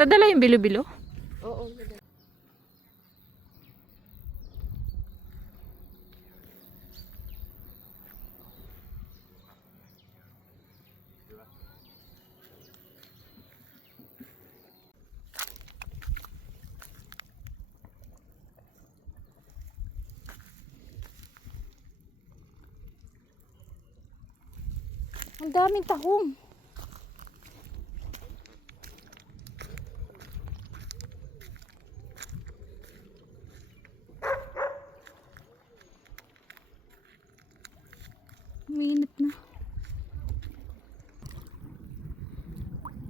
Nadala yung bilo-bilo? Oo. Ang daming tahong. Uminit na.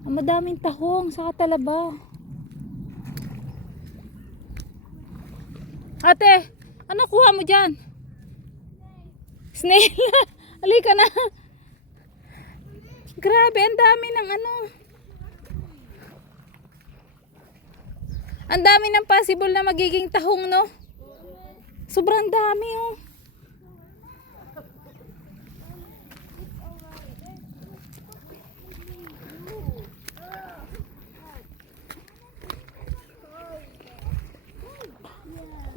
Ang madaming tahong sa Talaba. Ate, ano kuha mo dyan? Snail. Halika na. Grabe, ang dami ng ano. Ang dami ng possible na magiging tahong, no? Sobrang dami, oh.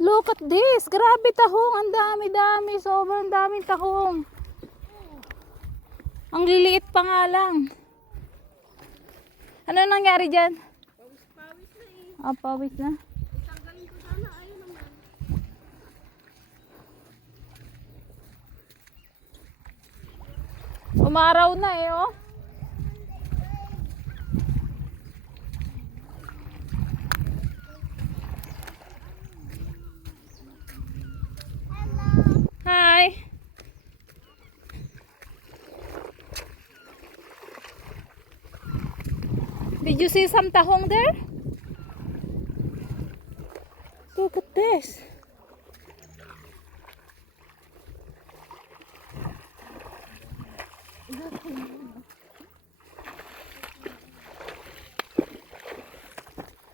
Look at this. Grabe tahong. Ang dami-dami. Sobrang daming tahong. Ang liliit pa nga lang. Ano nangyari dyan? Pawis na eh. Ah, pawis na. Itanggalin ko sana. Ayun naman. Umaraw na eh, oh. Hi. Did you see some tahong there? Look at this.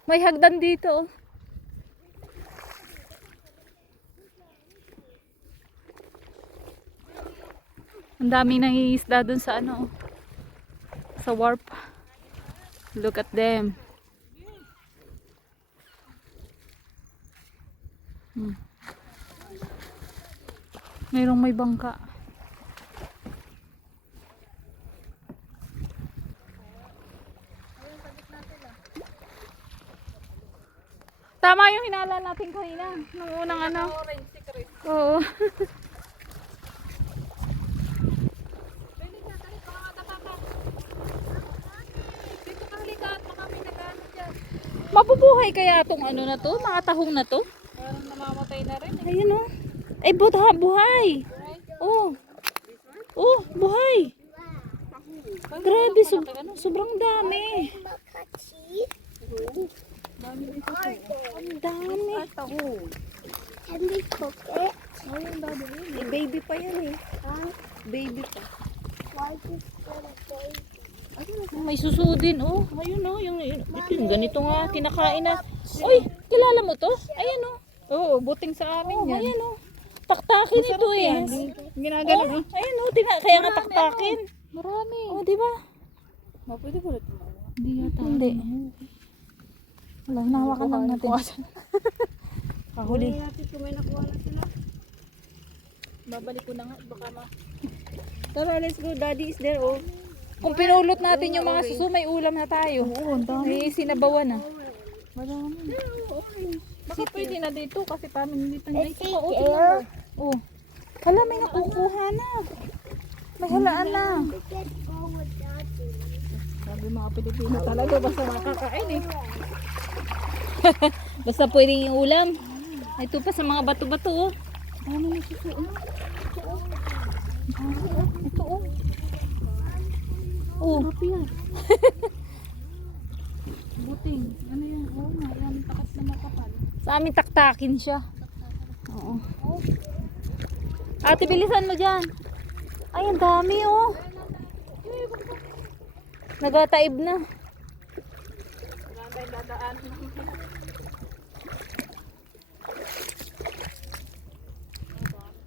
May hagdan dito, oh. Ang daming nangingisda dun sa ano, sa wharf. Look at them. Mayroong may bangka. Tama yung hinala natin kanina. Nung unang ano. Orange secret. Oo. Dito ka halika at baka may nag-ano dyan. Mabubuhay kaya tong ano na to? Mga tahong na to? Parang namamatay na rin eh. Ayun, oh. Ay, buhay. Oh. Oh, buhay. Grabe, sobrang dami. Ang dami. Can we cook it? Eh, baby pa yan eh. Baby pa. Why is it a baby? May suso din, oh. Ayun, oh. Ito yung ganito nga, kinakain na. Uy, kilala mo to? Ayun, oh. Oo, buting sa amin Oh, yan. ayun, oh. Taktakin ito, eh. Ginagano. Oh, ayun, oh. Kaya nga taktakin. Marami. Oh, di ba? Pwede ko rin. Hindi yata. Hindi. Wala, nahawakan lang natin. Kahuli. natin kung may nakuha na sila. Babalik ko na nga, baka Tara, let's go. Daddy is there, oh. Kung pinulot natin yung mga suso, may ulam na tayo. Oo, ang dami. May sinabawan na. Marami. Baka pwede na dito kasi family dito na ito. Here. Oh. Hala, may nakukuha na. May halaan na. We can go with Daddy. Sabi mga Pilipino talaga, basta makakain eh. Basta pwedeng yung ulam. Ito pa sa mga bato-bato, oh. Ano na suso? Ito, oh. Oh. Happy yan. Buting. Ano yan? Oo nga, yan. Takas na makapal. Sa amin taktakin siya. Oo. Ate, bilisan mo dyan. Ay, ang dami, oh. Nagataib na. Maganda yung dadaan.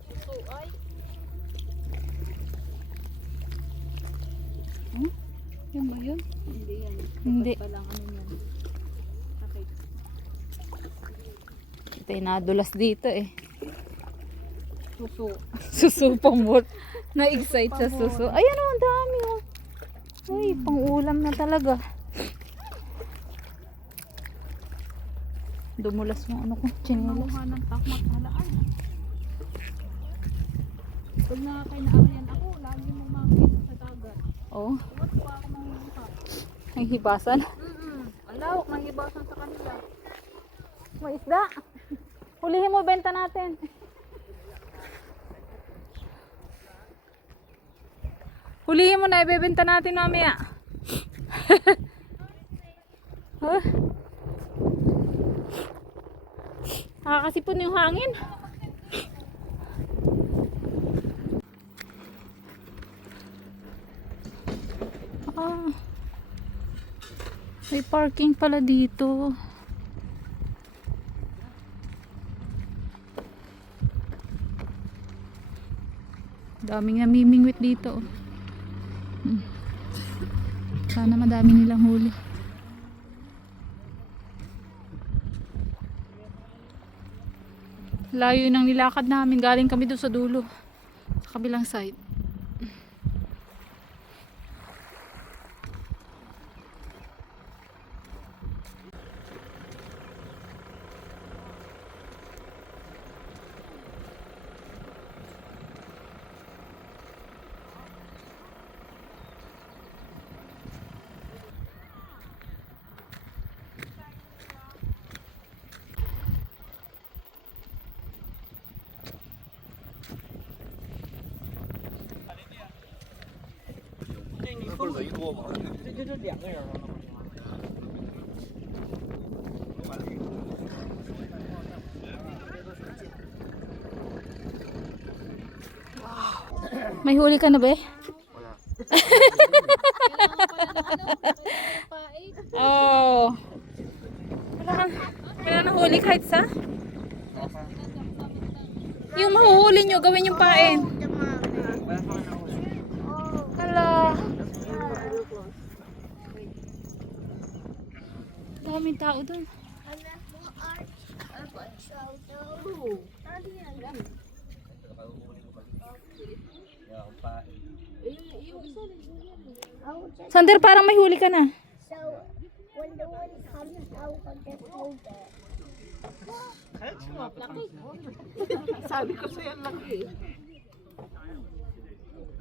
Suso ay. Yan ba yun? Hindi yan. Hindi. Palang ano yan. Tayo nadulas dito eh. Suso. Suso pamot. Na-excite sa suso. Ayan o, ang dami o. Uy, pang ulam na talaga. Dumulas yung ano ko, chinelas. Mamuha ng takmat halaan. Pag nakakainaayan ako, lagi mong makikita sa dagat. Oo. Umat ko ako mamuha. Ang hibasan. Alawak, nangibasan sa kanila. May isda. Hulihin mo, benta natin. Hulihin mo na, ibebenta natin mamaya. Huh? Nakakasipon yung hangin. Ah, may parking pala dito. Daming namimingwit dito. Sana madami nilang huli. Layo nang nilakad namin. Galing kami doon sa dulo. Sa kabilang side. May huli ka na ba eh? Oh. Wala na huli kahit sa? Yung mahuhuli nyo, gawin yung pain. Kala. Daming tao dun. Sander, parang may huli ka na. So when the wind comes out, I'll just hold it. Sabi ko sa'yo, laki.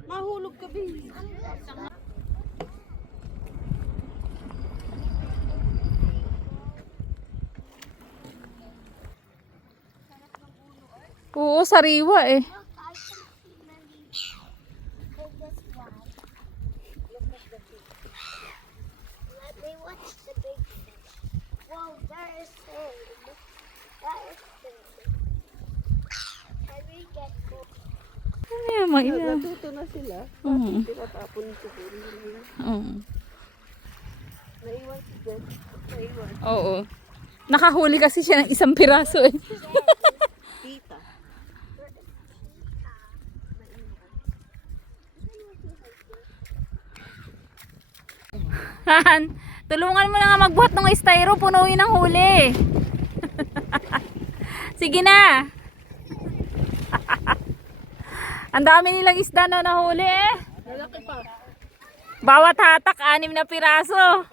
Mahulog ka, baby. Oo, sariwa eh. Look, I can see many biggest one. Let me watch the big fish. Whoa, there is sand. That is sand. Can we get more? Ano yan, maina. Natuto na sila. Tinatapon siguro nila. Naiwan si Jen. Naiwan. Oo. Nakahuli kasi siya ng isang piraso eh. Tita. Han, tulungan mo na nga magbuhat ng styro, punuin ng huli. Sige na. Ang dami nilang isda na nahuli eh. Lalaki pa. Bawat hatak, 6 na piraso.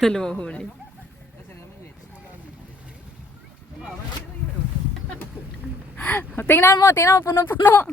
Dalawa huli. Tingnan mo, punong-puno.